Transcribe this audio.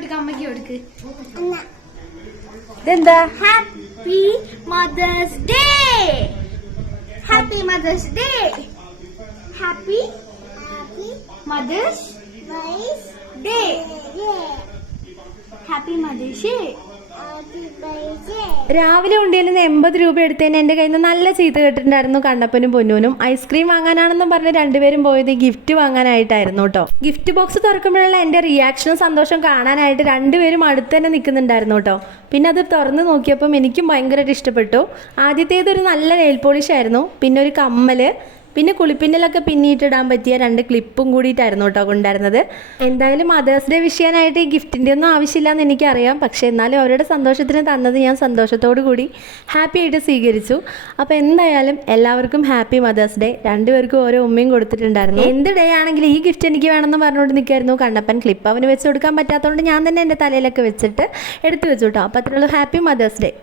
കൊടുക്ക് അമ്മയ്ക്ക് കൊടുക്ക്. ഇതെന്താ? Happy mother's day. Happy mother's day. Happy mother's day. Happy mother's day. രാവിലെ ഉണ്ടിയിൽ നിന്ന് 80 രൂപ എടുത്തതിന് എൻ്റെ കയ്യിൽ നിന്ന് നല്ല ചീത്ത കേട്ടിട്ടുണ്ടായിരുന്നു കണ്ണപ്പനും പൊന്നൂനും. ഐസ്ക്രീം വാങ്ങാനാണെന്നും പറഞ്ഞ് രണ്ടുപേരും പോയത് ഗിഫ്റ്റ് വാങ്ങാനായിട്ടായിരുന്നു കേട്ടോ. ഗിഫ്റ്റ് ബോക്സ് തുറക്കുമ്പോഴുള്ള എൻ്റെ റിയാക്ഷനും സന്തോഷം കാണാനായിട്ട് രണ്ടുപേരും അടുത്ത് തന്നെ നിൽക്കുന്നുണ്ടായിരുന്നു കേട്ടോ. പിന്നെ അത് തുറന്ന് നോക്കിയപ്പം എനിക്കും ഭയങ്കരമായിട്ട് ഇഷ്ടപ്പെട്ടു. ആദ്യത്തേതൊരു നല്ല നെയിൽ പോളിഷ് ആയിരുന്നു, പിന്നെ ഒരു കമ്മൽ, പിന്നെ കുളിപ്പിന്നലൊക്കെ പിന്നിട്ടിടാൻ പറ്റിയ 2 ക്ലിപ്പും കൂടിയിട്ടായിരുന്നു കേട്ടോ കൊണ്ടുവരുന്നത്. എന്തായാലും മദേഴ്സ് ഡേ വിഷയാനായിട്ട് ഈ ഗിഫ്റ്റിൻ്റെ ഒന്നും ആവശ്യമില്ലാന്ന് എനിക്കറിയാം. പക്ഷേ എന്നാലും അവരുടെ സന്തോഷത്തിന് തന്നത് ഞാൻ സന്തോഷത്തോടു കൂടി ഹാപ്പി ആയിട്ട് സ്വീകരിച്ചു. അപ്പോൾ എന്തായാലും എല്ലാവർക്കും ഹാപ്പി മദേഴ്സ് ഡേ. രണ്ടുപേർക്കും ഓരോ ഉമ്മയും കൊടുത്തിട്ടുണ്ടായിരുന്നു. എന്ത് ഡേ ആണെങ്കിലും ഈ ഗിഫ്റ്റ് എനിക്ക് വേണമെന്ന് പറഞ്ഞുകൊണ്ട് നിൽക്കായിരുന്നു കണ്ണപ്പൻ. ക്ലിപ്പ് അവന് വെച്ച് കൊടുക്കാൻ പറ്റാത്തതുകൊണ്ട് ഞാൻ തന്നെ എൻ്റെ തലയിലൊക്കെ വെച്ചിട്ട് എടുത്തു വെച്ചു കേട്ടോ. അപ്പോൾ അത്രയുള്ളൂ. Happy mother's day.